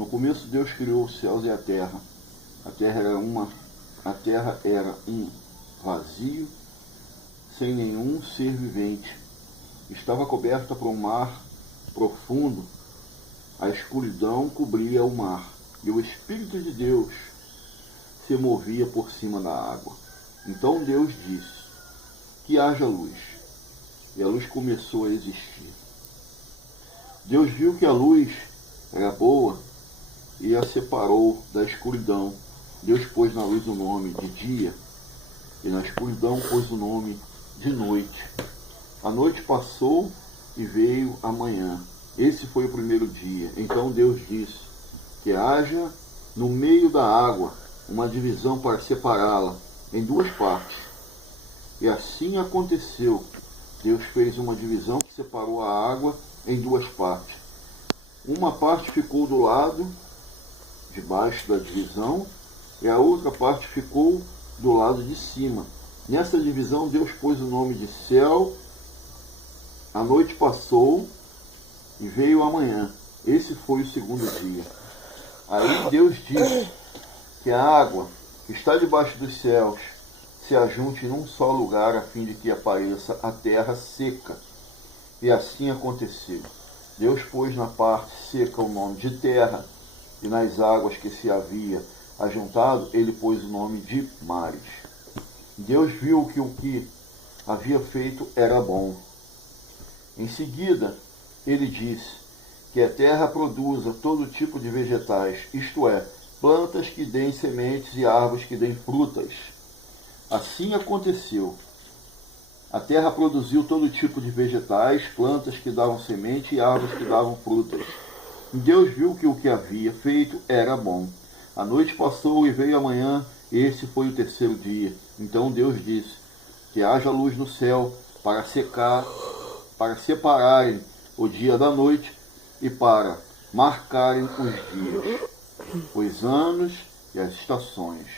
No começo Deus criou os céus e a terra. A terra era um vazio, sem nenhum ser vivente. Estava coberta por um mar profundo. A escuridão cobria o mar, e o Espírito de Deus se movia por cima da água. Então Deus disse: que haja luz. E a luz começou a existir. Deus viu que a luz era boa e a separou da escuridão. Deus pôs na luz o nome de dia, e na escuridão pôs o nome de noite. A noite passou e veio a manhã. Esse foi o primeiro dia. Então Deus disse: que haja no meio da água uma divisão para separá-la em duas partes. E assim aconteceu. Deus fez uma divisão que separou a água em duas partes. Uma parte ficou do lado de baixo da divisão e a outra parte ficou do lado de cima. Nessa divisão Deus pôs o nome de céu. A noite passou e veio a manhã. Esse foi o segundo dia. Aí Deus disse que a água que está debaixo dos céus se ajunte num só lugar, a fim de que apareça a terra seca. E assim aconteceu. Deus pôs na parte seca o nome de terra, e nas águas que se havia ajuntado, ele pôs o nome de mares. Deus viu que o que havia feito era bom. Em seguida, ele disse que a terra produza todo tipo de vegetais, isto é, plantas que deem sementes e árvores que deem frutas. Assim aconteceu. A terra produziu todo tipo de vegetais, plantas que davam semente e árvores que davam frutas. Deus viu que o que havia feito era bom. A noite passou e veio a manhã, esse foi o terceiro dia. Então Deus disse: que haja luz no céu para separarem o dia da noite e para marcarem os dias, os anos e as estações.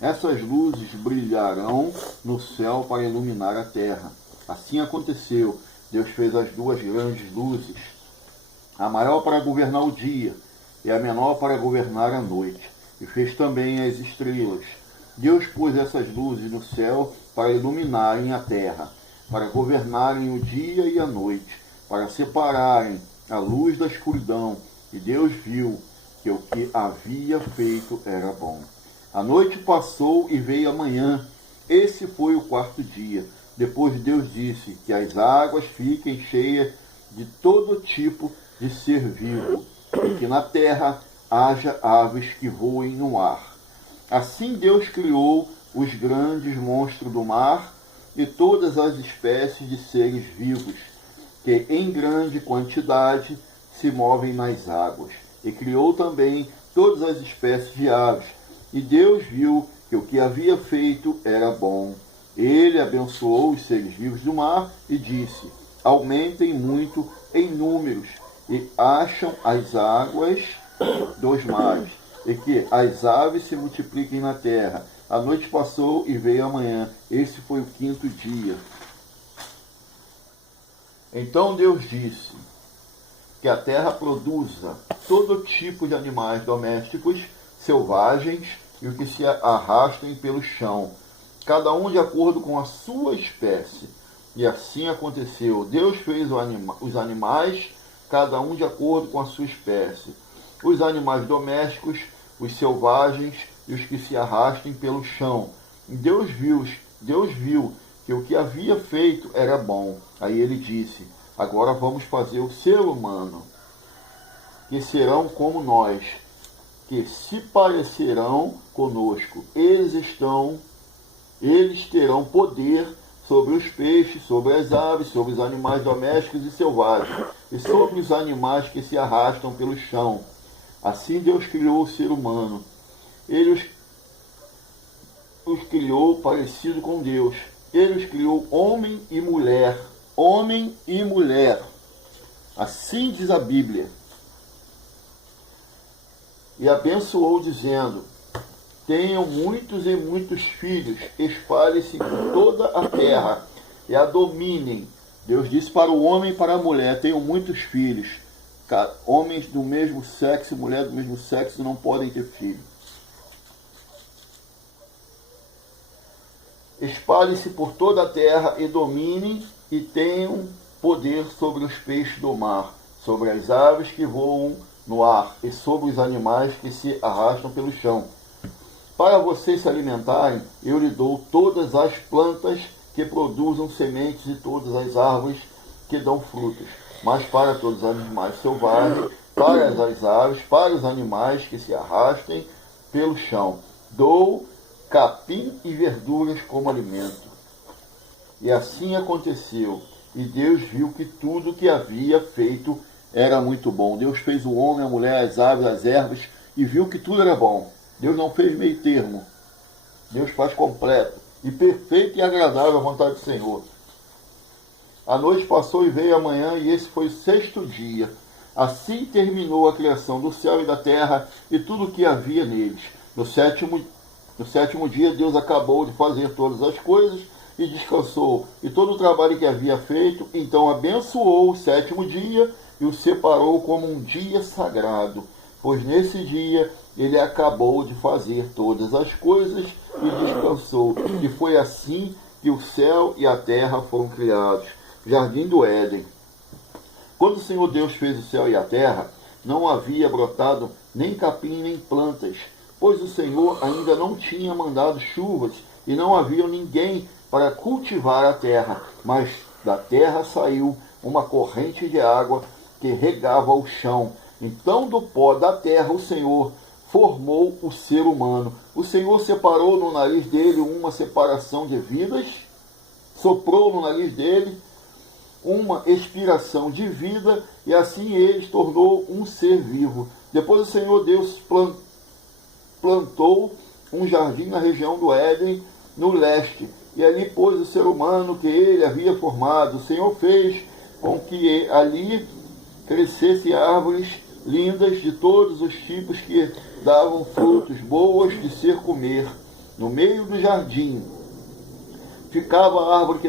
Essas luzes brilharão no céu para iluminar a terra. Assim aconteceu. Deus fez as duas grandes luzes, a maior para governar o dia e a menor para governar a noite. E fez também as estrelas. Deus pôs essas luzes no céu para iluminarem a terra, para governarem o dia e a noite, para separarem a luz da escuridão. E Deus viu que o que havia feito era bom. A noite passou e veio a manhã. Esse foi o quarto dia. Depois Deus disse que as águas fiquem cheias de todo tipo de ser vivo, e que na terra haja aves que voem no ar. Assim Deus criou os grandes monstros do mar e todas as espécies de seres vivos, que em grande quantidade se movem nas águas. E criou também todas as espécies de aves. E Deus viu que o que havia feito era bom. Ele abençoou os seres vivos do mar e disse: aumentem muito em números e acham as águas dos mares, e que as aves se multipliquem na terra. A noite passou e veio a manhã. Esse foi o quinto dia. Então Deus disse que a terra produza todo tipo de animais domésticos, selvagens e o que se arrastem pelo chão, cada um de acordo com a sua espécie. E assim aconteceu. Deus fez os animais, cada um de acordo com a sua espécie. Os animais domésticos, os selvagens e os que se arrastem pelo chão. Deus viu que o que havia feito era bom. Aí ele disse: agora vamos fazer o ser humano, que serão como nós, que se parecerão conosco. Eles terão poder sobre os peixes, sobre as aves, sobre os animais domésticos e selvagens, e sobre os animais que se arrastam pelo chão. Assim Deus criou o ser humano. Ele os criou parecido com Deus. Ele os criou homem e mulher. Homem e mulher. Assim diz a Bíblia. E abençoou, dizendo: tenham muitos e muitos filhos, espalhem-se por toda a terra e a dominem. Deus disse para o homem e para a mulher: tenham muitos filhos, Homens do mesmo sexo e mulher do mesmo sexo não podem ter filho. Espalhe-se por toda a terra e dominem e tenham poder sobre os peixes do mar, sobre as aves que voam no ar e sobre os animais que se arrastam pelo chão. Para vocês se alimentarem, eu lhe dou todas as plantas que produzam sementes e todas as árvores que dão frutos. Mas para todos os animais selvagens, para as aves, para os animais que se arrastem pelo chão, dou capim e verduras como alimento. E assim aconteceu. E Deus viu que tudo que havia feito era muito bom. Deus fez o homem, a mulher, as aves, as ervas, e viu que tudo era bom. Deus não fez meio termo. Deus faz completo e perfeito e agradável a vontade do Senhor. A noite passou e veio a manhã, e esse foi o 6º dia. Assim terminou a criação do céu e da terra e tudo o que havia neles. No sétimo dia, Deus acabou de fazer todas as coisas e descansou. E todo o trabalho que havia feito, então abençoou o 7º dia e o separou como um dia sagrado. Pois nesse dia ele acabou de fazer todas as coisas e descansou. E foi assim que o céu e a terra foram criados. Jardim do Éden. Quando o Senhor Deus fez o céu e a terra, não havia brotado nem capim nem plantas, pois o Senhor ainda não tinha mandado chuvas e não havia ninguém para cultivar a terra. Mas da terra saiu uma corrente de água que regava o chão. Então do pó da terra o Senhor formou o ser humano. O Senhor separou no nariz dele uma separação de vidas, soprou no nariz dele uma expiração de vida, e assim ele se tornou um ser vivo. Depois o Senhor Deus plantou um jardim na região do Éden, no leste, e ali pôs o ser humano que ele havia formado. O Senhor fez com que ali crescessem árvores lindas de todos os tipos que davam frutos, boas de ser comer. No meio do jardim ficava a árvore que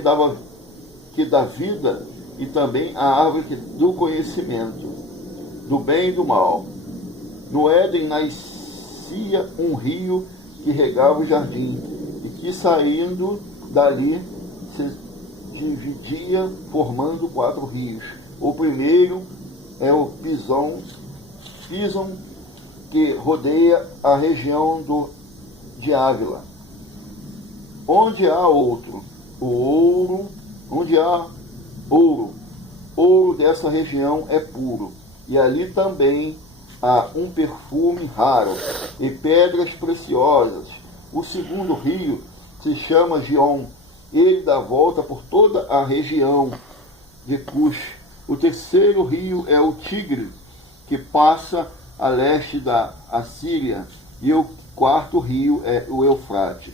dá vida, e também a árvore do conhecimento, do bem e do mal. No Éden nascia um rio que regava o jardim, e que saindo dali se dividia, formando 4 rios. O primeiro é o Pison, que rodeia a região de Ávila. Onde há outro, onde há ouro dessa região é puro, e ali também há um perfume raro e pedras preciosas. O segundo rio se chama Gion, ele dá volta por toda a região de Cush. O terceiro rio é o Tigre, que passa a leste da Assíria, e o quarto rio é o Eufrates.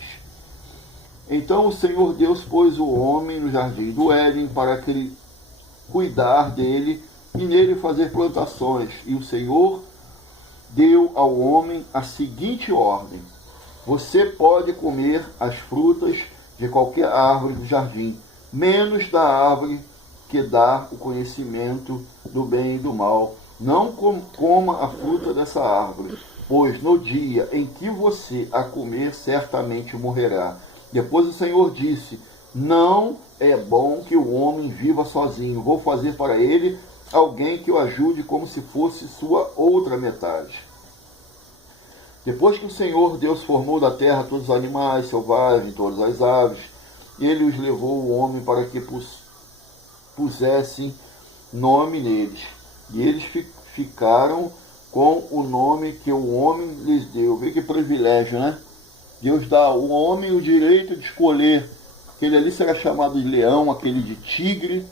Então o Senhor Deus pôs o homem no jardim do Éden para que ele cuidar dele e nele fazer plantações. E o Senhor deu ao homem a seguinte ordem: você pode comer as frutas de qualquer árvore do jardim, menos da árvore que dá o conhecimento do bem e do mal. Não coma a fruta dessa árvore, pois no dia em que você a comer, certamente morrerá. Depois o Senhor disse: não é bom que o homem viva sozinho. Vou fazer para ele alguém que o ajude como se fosse sua outra metade. Depois que o Senhor Deus formou da terra todos os animais selvagens, todas as aves, ele os levou o homem para que pusessem nome neles. E eles ficaram com o nome que o homem lhes deu. Vê que privilégio, né? Deus dá ao homem o direito de escolher. Aquele ali será chamado de leão, aquele de tigre,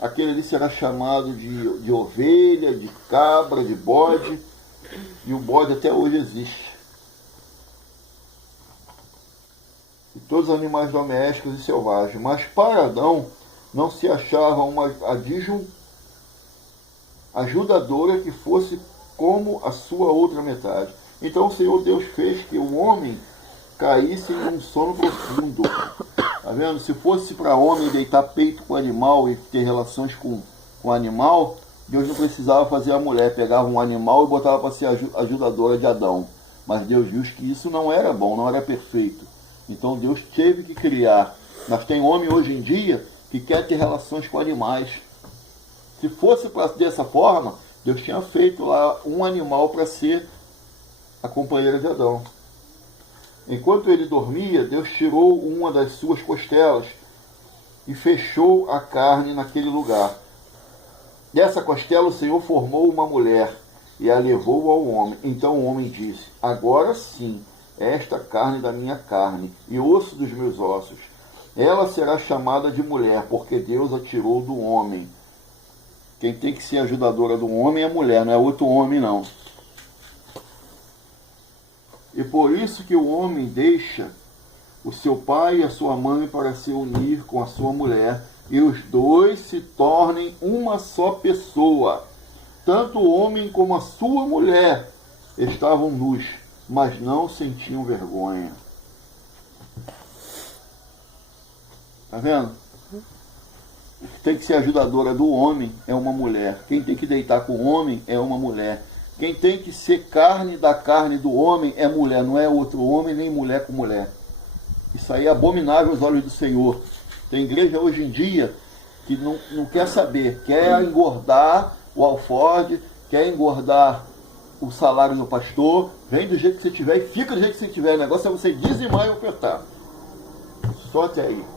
aquele ali será chamado de ovelha, de cabra, de bode, e o bode até hoje existe. E todos os animais domésticos e selvagens. Mas para Adão não se achava uma ajudadora que fosse como a sua outra metade. Então o Senhor Deus fez que o homem caísse em um sono profundo. Tá vendo? Se fosse para homem deitar peito com o animal e ter relações com o animal, Deus não precisava fazer a mulher, pegava um animal e botava para ser ajudadora de Adão. Mas Deus viu que isso não era bom, não era perfeito. Então Deus teve que criar. Mas tem homem hoje em dia que quer ter relações com animais. Se fosse dessa forma, Deus tinha feito lá um animal para ser a companheira de Adão. Enquanto ele dormia, Deus tirou uma das suas costelas e fechou a carne naquele lugar. Dessa costela o Senhor formou uma mulher e a levou ao homem. Então o homem disse: agora sim, esta carne da minha carne e osso dos meus ossos. Ela será chamada de mulher, porque Deus a tirou do homem. Quem tem que ser ajudadora do homem é a mulher, não é outro homem não. E por isso que o homem deixa o seu pai e a sua mãe para se unir com a sua mulher, e os dois se tornem uma só pessoa. Tanto o homem como a sua mulher estavam nus, mas não sentiam vergonha. Tá vendo? Tem que ser ajudadora do homem é uma mulher. Quem tem que deitar com o homem é uma mulher. Quem tem que ser carne da carne do homem é mulher, não é outro homem nem mulher com mulher. Isso aí é abominável aos olhos do Senhor. Tem igreja hoje em dia que não quer saber, quer engordar o alforje, quer engordar o salário do pastor, vem do jeito que você tiver e fica do jeito que você tiver. O negócio é você dizimar e ofertar. Só até aí.